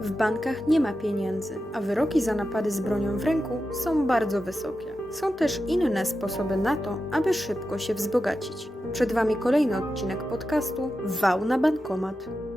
W bankach nie ma pieniędzy, a wyroki za napady z bronią w ręku są bardzo wysokie. Są też inne sposoby na to, aby szybko się wzbogacić. Przed Wami kolejny odcinek podcastu Wał na bankomat.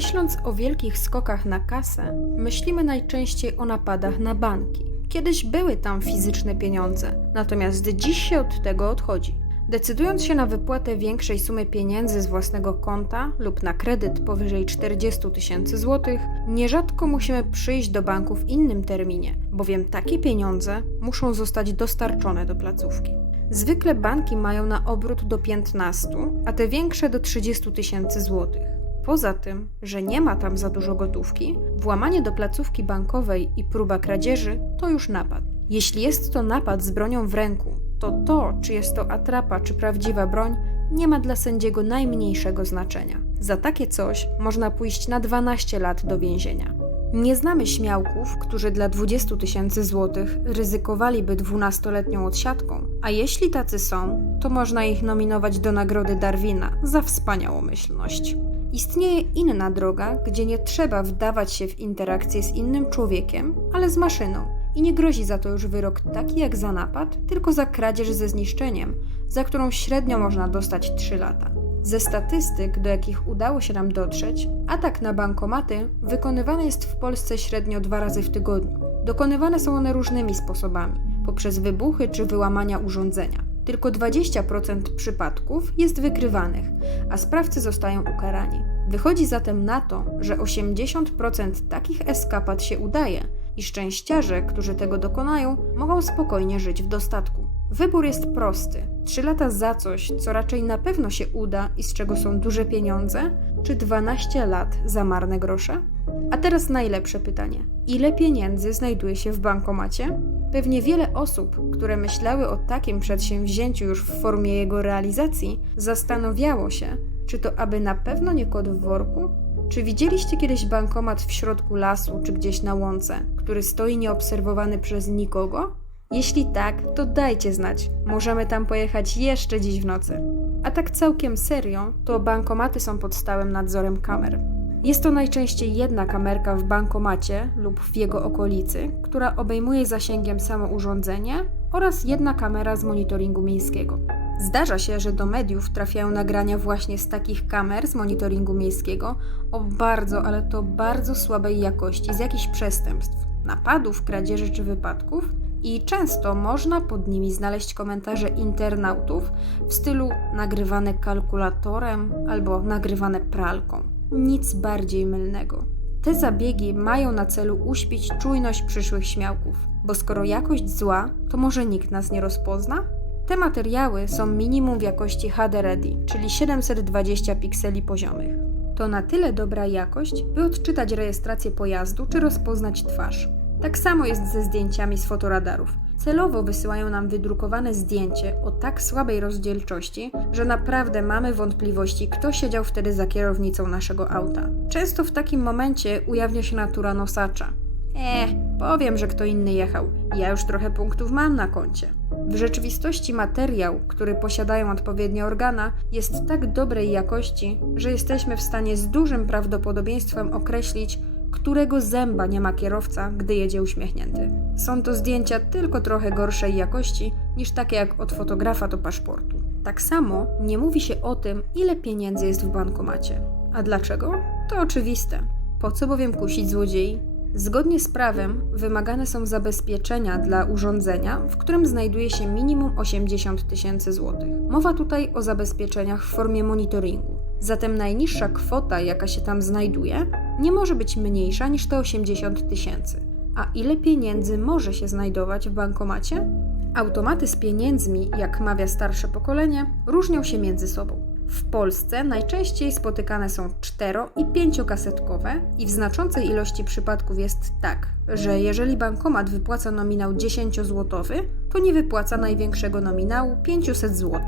Myśląc o wielkich skokach na kasę, myślimy najczęściej o napadach na banki. Kiedyś były tam fizyczne pieniądze, natomiast dziś się od tego odchodzi. Decydując się na wypłatę większej sumy pieniędzy z własnego konta lub na kredyt powyżej 40 tysięcy złotych, nierzadko musimy przyjść do banku w innym terminie, bowiem takie pieniądze muszą zostać dostarczone do placówki. Zwykle banki mają na obrót do 15, a te większe do 30 tysięcy złotych. Poza tym, że nie ma tam za dużo gotówki, włamanie do placówki bankowej i próba kradzieży to już napad. Jeśli jest to napad z bronią w ręku, to to, czy jest to atrapa, czy prawdziwa broń, nie ma dla sędziego najmniejszego znaczenia. Za takie coś można pójść na 12 lat do więzienia. Nie znamy śmiałków, którzy dla 20 tysięcy złotych ryzykowaliby 12-letnią odsiadką, a jeśli tacy są, to można ich nominować do nagrody Darwina za wspaniałomyślność. Istnieje inna droga, gdzie nie trzeba wdawać się w interakcję z innym człowiekiem, ale z maszyną. I nie grozi za to już wyrok taki jak za napad, tylko za kradzież ze zniszczeniem, za którą średnio można dostać 3 lata. Ze statystyk, do jakich udało się nam dotrzeć, atak na bankomaty wykonywany jest w Polsce średnio dwa razy w tygodniu. Dokonywane są one różnymi sposobami, poprzez wybuchy czy wyłamania urządzenia. Tylko 20% przypadków jest wykrywanych, a sprawcy zostają ukarani. Wychodzi zatem na to, że 80% takich eskapad się udaje i szczęściarze, którzy tego dokonają, mogą spokojnie żyć w dostatku. Wybór jest prosty: 3 lata za coś, co raczej na pewno się uda i z czego są duże pieniądze, czy 12 lat za marne grosze? A teraz najlepsze pytanie: ile pieniędzy znajduje się w bankomacie? Pewnie wiele osób, które myślały o takim przedsięwzięciu już w formie jego realizacji, zastanawiało się, czy to aby na pewno nie kot w worku? Czy widzieliście kiedyś bankomat w środku lasu czy gdzieś na łące, który stoi nieobserwowany przez nikogo? Jeśli tak, to dajcie znać. Możemy tam pojechać jeszcze dziś w nocy. A tak całkiem serio, to bankomaty są pod stałym nadzorem kamer. Jest to najczęściej jedna kamerka w bankomacie lub w jego okolicy, która obejmuje zasięgiem samo urządzenie oraz jedna kamera z monitoringu miejskiego. Zdarza się, że do mediów trafiają nagrania właśnie z takich kamer z monitoringu miejskiego o bardzo, ale to bardzo słabej jakości z jakichś przestępstw, napadów, kradzieży czy wypadków, i często można pod nimi znaleźć komentarze internautów w stylu nagrywane kalkulatorem albo nagrywane pralką. Nic bardziej mylnego. Te zabiegi mają na celu uśpić czujność przyszłych śmiałków, bo skoro jakość zła, to może nikt nas nie rozpozna? Te materiały są minimum w jakości HD Ready, czyli 720 pikseli poziomych. To na tyle dobra jakość, by odczytać rejestrację pojazdu czy rozpoznać twarz. Tak samo jest ze zdjęciami z fotoradarów. Celowo wysyłają nam wydrukowane zdjęcie o tak słabej rozdzielczości, że naprawdę mamy wątpliwości, kto siedział wtedy za kierownicą naszego auta. Często w takim momencie ujawnia się natura nosacza. Eh, powiem, że kto inny jechał. Ja już trochę punktów mam na koncie. W rzeczywistości materiał, który posiadają odpowiednie organa, jest tak dobrej jakości, że jesteśmy w stanie z dużym prawdopodobieństwem określić, którego zęba nie ma kierowca, gdy jedzie uśmiechnięty. Są to zdjęcia tylko trochę gorszej jakości niż takie jak od fotografa do paszportu. Tak samo nie mówi się o tym, ile pieniędzy jest w bankomacie. A dlaczego? To oczywiste. Po co bowiem kusić złodziei? Zgodnie z prawem wymagane są zabezpieczenia dla urządzenia, w którym znajduje się minimum 80 tysięcy złotych. Mowa tutaj o zabezpieczeniach w formie monitoringu. Zatem najniższa kwota, jaka się tam znajduje, nie może być mniejsza niż te 80 tysięcy. A ile pieniędzy może się znajdować w bankomacie? Automaty z pieniędzmi, jak mawia starsze pokolenie, różnią się między sobą. W Polsce najczęściej spotykane są cztero- i pięciokasetkowe i w znaczącej ilości przypadków jest tak, że jeżeli bankomat wypłaca nominał 10-złotowy, to nie wypłaca największego nominału 500 zł.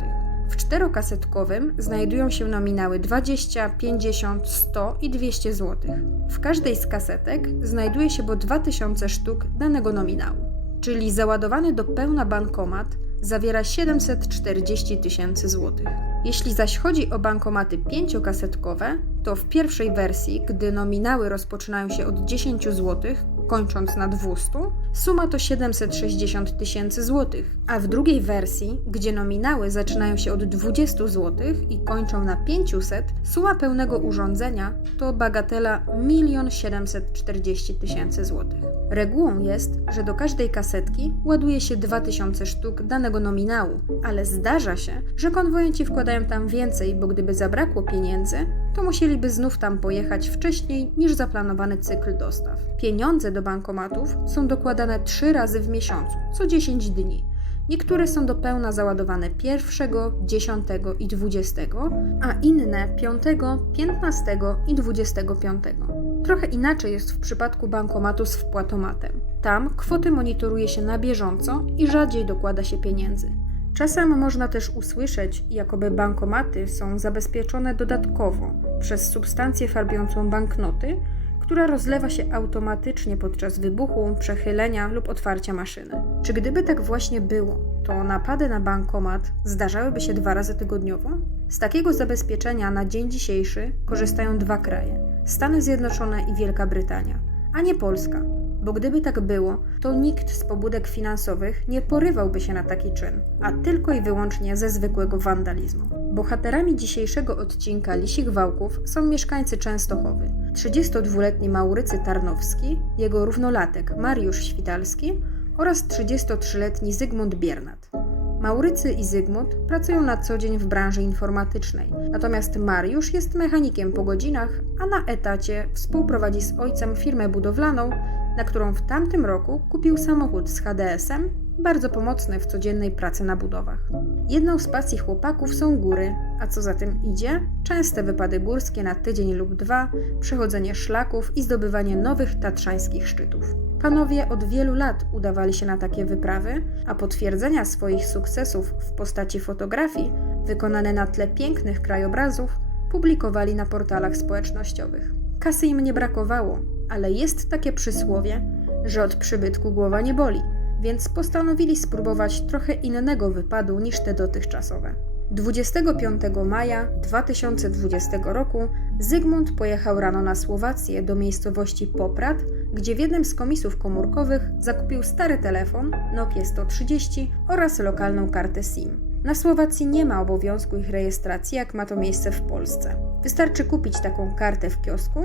W czterokasetkowym znajdują się nominały 20, 50, 100 i 200 zł. W każdej z kasetek znajduje się po 2000 sztuk danego nominału, czyli załadowany do pełna bankomat zawiera 740 tysięcy złotych. Jeśli zaś chodzi o bankomaty pięciokasetkowe, to w pierwszej wersji, gdy nominały rozpoczynają się od 10 złotych, kończąc na 200, suma to 760 tysięcy złotych, a w drugiej wersji, gdzie nominały zaczynają się od 20 złotych i kończą na 500, suma pełnego urządzenia to bagatela 1 740 tysięcy złotych. Regułą jest, że do każdej kasetki ładuje się 2000 sztuk danego nominału, ale zdarza się, że konwojenci wkładają tam więcej, bo gdyby zabrakło pieniędzy, to musieliby znów tam pojechać wcześniej niż zaplanowany cykl dostaw. Pieniądze do bankomatów są dokładane 3 razy w miesiącu, co 10 dni. Niektóre są do pełna załadowane 1, 10 i 20, a inne 5, 15 i 25. Trochę inaczej jest w przypadku bankomatu z wpłatomatem. Tam kwoty monitoruje się na bieżąco i rzadziej dokłada się pieniędzy. Czasem można też usłyszeć, jakoby bankomaty są zabezpieczone dodatkowo przez substancję farbiącą banknoty, która rozlewa się automatycznie podczas wybuchu, przechylenia lub otwarcia maszyny. Czy gdyby tak właśnie było, to napady na bankomat zdarzałyby się dwa razy tygodniowo? Z takiego zabezpieczenia na dzień dzisiejszy korzystają dwa kraje: Stany Zjednoczone i Wielka Brytania, a nie Polska. Bo gdyby tak było, to nikt z pobudek finansowych nie porywałby się na taki czyn, a tylko i wyłącznie ze zwykłego wandalizmu. Bohaterami dzisiejszego odcinka Lisich Wałków są mieszkańcy Częstochowy. 32-letni Maurycy Tarnowski, jego równolatek Mariusz Świtalski oraz 33-letni Zygmunt Biernat. Maurycy i Zygmunt pracują na co dzień w branży informatycznej, natomiast Mariusz jest mechanikiem po godzinach, a na etacie współprowadzi z ojcem firmę budowlaną, na którą w tamtym roku kupił samochód z HDS-em, bardzo pomocny w codziennej pracy na budowach. Jedną z pasji chłopaków są góry, a co za tym idzie, częste wypady górskie na tydzień lub dwa, przechodzenie szlaków i zdobywanie nowych tatrzańskich szczytów. Panowie od wielu lat udawali się na takie wyprawy, a potwierdzenia swoich sukcesów w postaci fotografii wykonane na tle pięknych krajobrazów publikowali na portalach społecznościowych. Kasy im nie brakowało, ale jest takie przysłowie, że od przybytku głowa nie boli, więc postanowili spróbować trochę innego wypadu niż te dotychczasowe. 25 maja 2020 roku Zygmunt pojechał rano na Słowację do miejscowości Poprad, gdzie w jednym z komisów komórkowych zakupił stary telefon Nokia 130 oraz lokalną kartę SIM. Na Słowacji nie ma obowiązku ich rejestracji, jak ma to miejsce w Polsce. Wystarczy kupić taką kartę w kiosku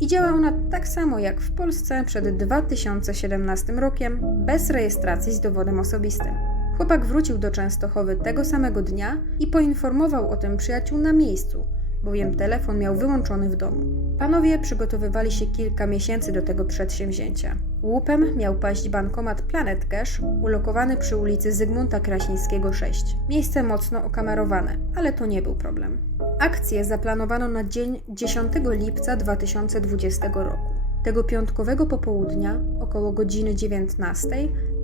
i działa ona tak samo jak w Polsce przed 2017 rokiem, bez rejestracji z dowodem osobistym. Chłopak wrócił do Częstochowy tego samego dnia i poinformował o tym przyjaciół na miejscu, bowiem telefon miał wyłączony w domu. Panowie przygotowywali się kilka miesięcy do tego przedsięwzięcia. Łupem miał paść bankomat Planet Cash, ulokowany przy ulicy Zygmunta Krasińskiego 6. Miejsce mocno okamerowane, ale to nie był problem. Akcję zaplanowano na dzień 10 lipca 2020 roku. Tego piątkowego popołudnia, około godziny 19,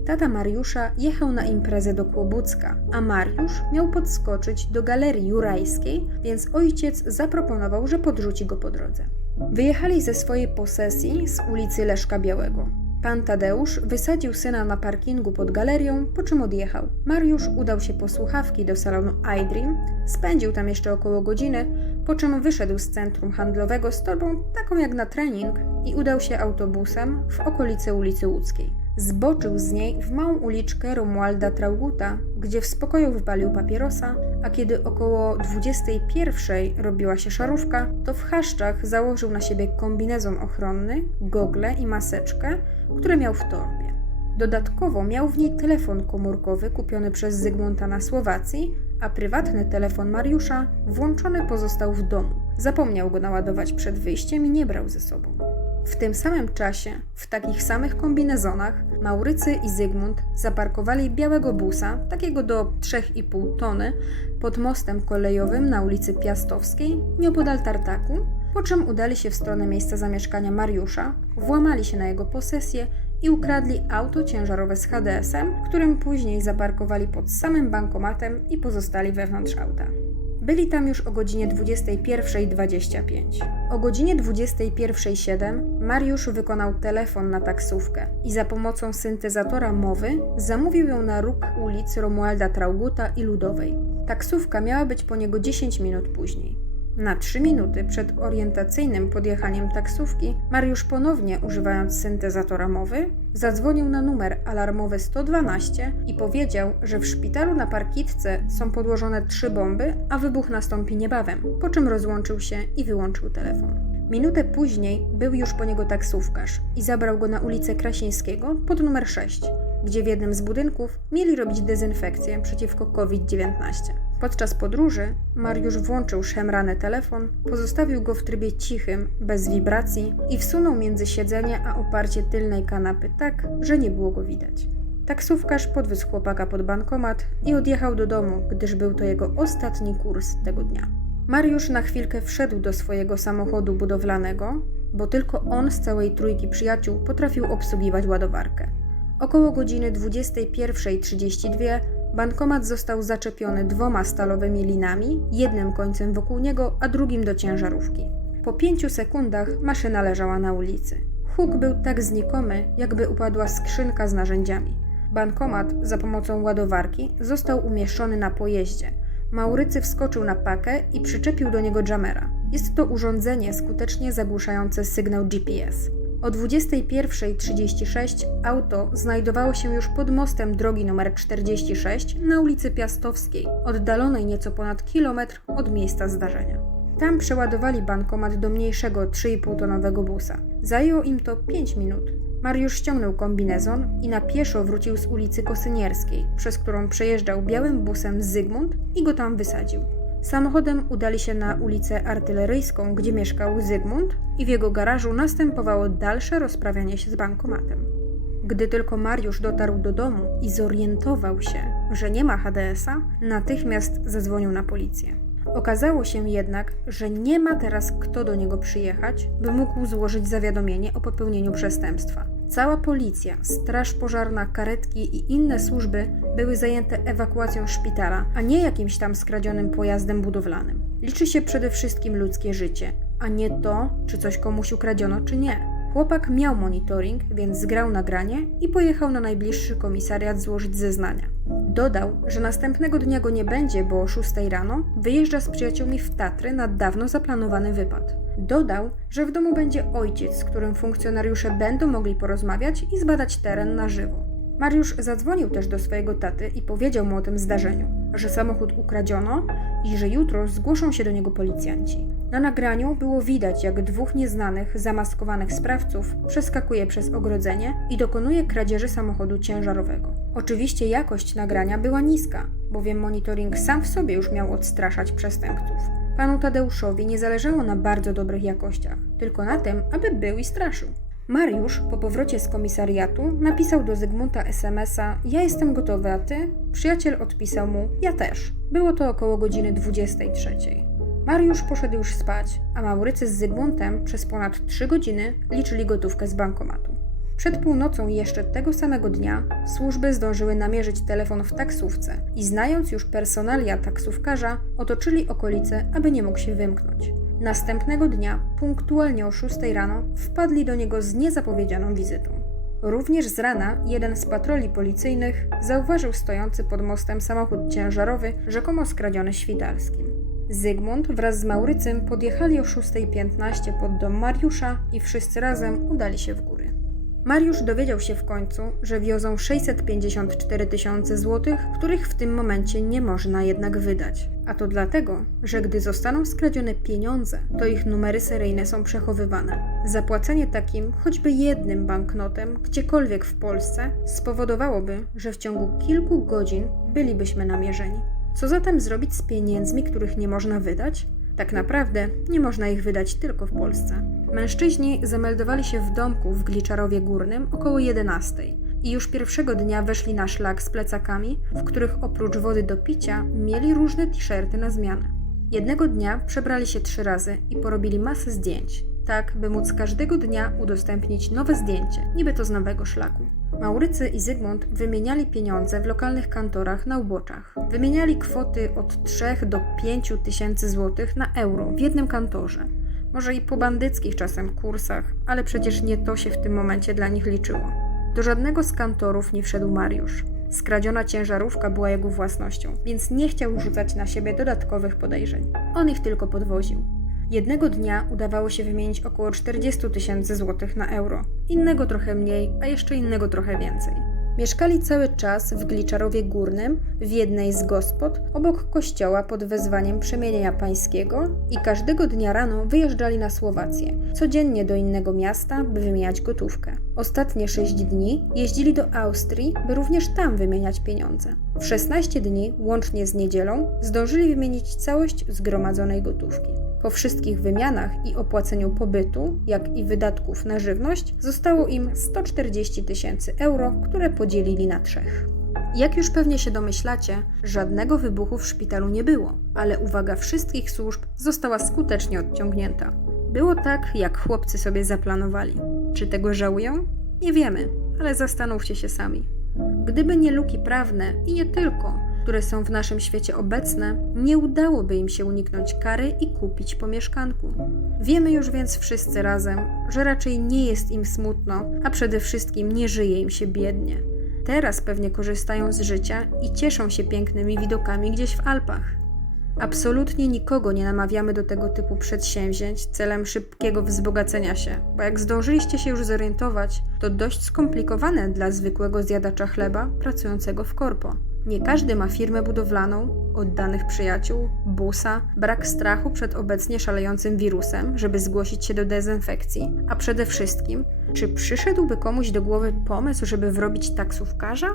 tata Mariusza jechał na imprezę do Kłobucka, a Mariusz miał podskoczyć do galerii jurajskiej, więc ojciec zaproponował, że podrzuci go po drodze. Wyjechali ze swojej posesji z ulicy Leszka Białego. Pan Tadeusz wysadził syna na parkingu pod galerią, po czym odjechał. Mariusz udał się po słuchawki do salonu iDream, spędził tam jeszcze około godziny, po czym wyszedł z centrum handlowego z torbą taką jak na trening i udał się autobusem w okolice ulicy Łódzkiej. Zboczył z niej w małą uliczkę Romualda Trauguta, gdzie w spokoju wypalił papierosa, a kiedy około 21 robiła się szarówka, to w chaszczach założył na siebie kombinezon ochronny, gogle i maseczkę, które miał w torbie. Dodatkowo miał w niej telefon komórkowy kupiony przez Zygmunta na Słowacji, a prywatny telefon Mariusza włączony pozostał w domu. Zapomniał go naładować przed wyjściem i nie brał ze sobą. W tym samym czasie, w takich samych kombinezonach, Maurycy i Zygmunt zaparkowali białego busa, takiego do 3,5 tony, pod mostem kolejowym na ulicy Piastowskiej, nieopodal Tartaku, po czym udali się w stronę miejsca zamieszkania Mariusza, włamali się na jego posesję i ukradli auto ciężarowe z HDS-em, którym później zaparkowali pod samym bankomatem i pozostali wewnątrz auta. Byli tam już o godzinie 21.25. O godzinie 21.07 Mariusz wykonał telefon na taksówkę i za pomocą syntezatora mowy zamówił ją na róg ulic Romualda Trauguta i Ludowej. Taksówka miała być po niego 10 minut później. Na 3 minuty przed orientacyjnym podjechaniem taksówki, Mariusz ponownie używając syntezatora mowy, zadzwonił na numer alarmowy 112 i powiedział, że w szpitalu na parkitce są podłożone trzy bomby, a wybuch nastąpi niebawem, po czym rozłączył się i wyłączył telefon. Minutę później był już po niego taksówkarz i zabrał go na ulicę Krasińskiego pod numer 6, gdzie w jednym z budynków mieli robić dezynfekcję przeciwko COVID-19. Podczas podróży Mariusz włączył szemrany telefon, pozostawił go w trybie cichym, bez wibracji i wsunął między siedzenie a oparcie tylnej kanapy tak, że nie było go widać. Taksówkarz podwiózł chłopaka pod bankomat i odjechał do domu, gdyż był to jego ostatni kurs tego dnia. Mariusz na chwilkę wszedł do swojego samochodu budowlanego, bo tylko on z całej trójki przyjaciół potrafił obsługiwać ładowarkę. Około godziny 21.32 bankomat został zaczepiony dwoma stalowymi linami, jednym końcem wokół niego, a drugim do ciężarówki. Po pięciu sekundach maszyna leżała na ulicy. Huk był tak znikomy, jakby upadła skrzynka z narzędziami. Bankomat za pomocą ładowarki został umieszczony na pojeździe. Maurycy wskoczył na pakę i przyczepił do niego jamera. Jest to urządzenie skutecznie zagłuszające sygnał GPS. O 21.36 auto znajdowało się już pod mostem drogi nr 46 na ulicy Piastowskiej, oddalonej nieco ponad kilometr od miejsca zdarzenia. Tam przeładowali bankomat do mniejszego 3,5-tonowego busa. Zajęło im to 5 minut. Mariusz ściągnął kombinezon i na pieszo wrócił z ulicy Kosynierskiej, przez którą przejeżdżał białym busem Zygmunt i go tam wysadził. Samochodem udali się na ulicę Artyleryjską, gdzie mieszkał Zygmunt i w jego garażu następowało dalsze rozprawianie się z bankomatem. Gdy tylko Mariusz dotarł do domu i zorientował się, że nie ma HDS-a, natychmiast zadzwonił na policję. Okazało się jednak, że nie ma teraz kto do niego przyjechać, by mógł złożyć zawiadomienie o popełnieniu przestępstwa. Cała policja, straż pożarna, karetki i inne służby były zajęte ewakuacją szpitala, a nie jakimś tam skradzionym pojazdem budowlanym. Liczy się przede wszystkim ludzkie życie, a nie to, czy coś komuś ukradziono, czy nie. Chłopak miał monitoring, więc zgrał nagranie i pojechał na najbliższy komisariat złożyć zeznania. Dodał, że następnego dnia go nie będzie, bo o 6 rano wyjeżdża z przyjaciółmi w Tatry na dawno zaplanowany wypad. Dodał, że w domu będzie ojciec, z którym funkcjonariusze będą mogli porozmawiać i zbadać teren na żywo. Mariusz zadzwonił też do swojego taty i powiedział mu o tym zdarzeniu, że samochód ukradziono i że jutro zgłoszą się do niego policjanci. Na nagraniu było widać, jak dwóch nieznanych, zamaskowanych sprawców przeskakuje przez ogrodzenie i dokonuje kradzieży samochodu ciężarowego. Oczywiście jakość nagrania była niska, bowiem monitoring sam w sobie już miał odstraszać przestępców. Panu Tadeuszowi nie zależało na bardzo dobrych jakościach, tylko na tym, aby był i straszył. Mariusz po powrocie z komisariatu napisał do Zygmunta SMS-a: Ja jestem gotowy, a ty? Przyjaciel odpisał mu: Ja też. Było to około godziny 23. Mariusz poszedł już spać, a Maurycy z Zygmuntem przez ponad 3 godziny liczyli gotówkę z bankomatu. Przed północą jeszcze tego samego dnia służby zdążyły namierzyć telefon w taksówce i znając już personalia taksówkarza, otoczyli okolice, aby nie mógł się wymknąć. Następnego dnia, punktualnie o 6 rano, wpadli do niego z niezapowiedzianą wizytą. Również z rana jeden z patroli policyjnych zauważył stojący pod mostem samochód ciężarowy, rzekomo skradziony świtalskim. Zygmunt wraz z Maurycym podjechali o 6.15 pod dom Mariusza i wszyscy razem udali się w góry. Mariusz dowiedział się w końcu, że wiozą 654 tysiące złotych, których w tym momencie nie można jednak wydać. A to dlatego, że gdy zostaną skradzione pieniądze, to ich numery seryjne są przechowywane. Zapłacenie takim, choćby jednym banknotem, gdziekolwiek w Polsce, spowodowałoby, że w ciągu kilku godzin bylibyśmy namierzeni. Co zatem zrobić z pieniędzmi, których nie można wydać? Tak naprawdę nie można ich wydać tylko w Polsce. Mężczyźni zameldowali się w domku w Gliczarowie Górnym około 11 i już pierwszego dnia weszli na szlak z plecakami, w których oprócz wody do picia mieli różne t-shirty na zmianę. Jednego dnia przebrali się trzy razy i porobili masę zdjęć. tak by móc każdego dnia udostępnić nowe zdjęcie, niby to z nowego szlaku. Maurycy i Zygmunt wymieniali pieniądze w lokalnych kantorach na uboczach. Wymieniali kwoty od 3 do 5 tysięcy złotych na euro w jednym kantorze. Może i po bandyckich czasem kursach, ale przecież nie to się w tym momencie dla nich liczyło. Do żadnego z kantorów nie wszedł Mariusz. Skradziona ciężarówka była jego własnością, więc nie chciał rzucać na siebie dodatkowych podejrzeń. On ich tylko podwoził. Jednego dnia udawało się wymienić około 40 tysięcy złotych na euro, innego trochę mniej, a jeszcze innego trochę więcej. Mieszkali cały czas w Gliczarowie Górnym, w jednej z gospod, obok kościoła pod wezwaniem przemienienia pańskiego i każdego dnia rano wyjeżdżali na Słowację, codziennie do innego miasta, by wymieniać gotówkę. Ostatnie 6 dni jeździli do Austrii, by również tam wymieniać pieniądze. W 16 dni, łącznie z niedzielą, zdążyli wymienić całość zgromadzonej gotówki. Po wszystkich wymianach i opłaceniu pobytu, jak i wydatków na żywność, zostało im 140 tysięcy euro, które podzielili na trzech. Jak już pewnie się domyślacie, żadnego wybuchu w szpitalu nie było, ale uwaga wszystkich służb została skutecznie odciągnięta. Było tak, jak chłopcy sobie zaplanowali. Czy tego żałują? Nie wiemy, ale zastanówcie się sami. Gdyby nie luki prawne i nie tylko, które są w naszym świecie obecne, nie udałoby im się uniknąć kary i kupić po mieszkanku. Wiemy już więc wszyscy razem, że raczej nie jest im smutno, a przede wszystkim nie żyje im się biednie. Teraz pewnie korzystają z życia i cieszą się pięknymi widokami gdzieś w Alpach. Absolutnie nikogo nie namawiamy do tego typu przedsięwzięć celem szybkiego wzbogacenia się, bo jak zdążyliście się już zorientować, to dość skomplikowane dla zwykłego zjadacza chleba pracującego w korpo. Nie każdy ma firmę budowlaną, oddanych przyjaciół, busa, brak strachu przed obecnie szalejącym wirusem, żeby zgłosić się do dezynfekcji, a przede wszystkim, czy przyszedłby komuś do głowy pomysł, żeby wrobić taksówkarza?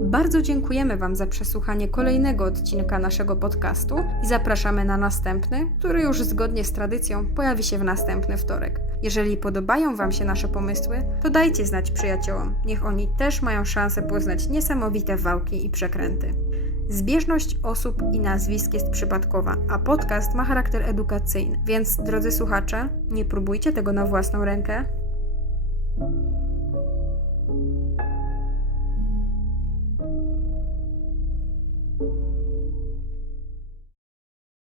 Bardzo dziękujemy Wam za przesłuchanie kolejnego odcinka naszego podcastu i zapraszamy na następny, który już zgodnie z tradycją pojawi się w następny wtorek. Jeżeli podobają Wam się nasze pomysły, to dajcie znać przyjaciołom, niech oni też mają szansę poznać niesamowite wałki i przekręty. Zbieżność osób i nazwisk jest przypadkowa, a podcast ma charakter edukacyjny, więc drodzy słuchacze, nie próbujcie tego na własną rękę.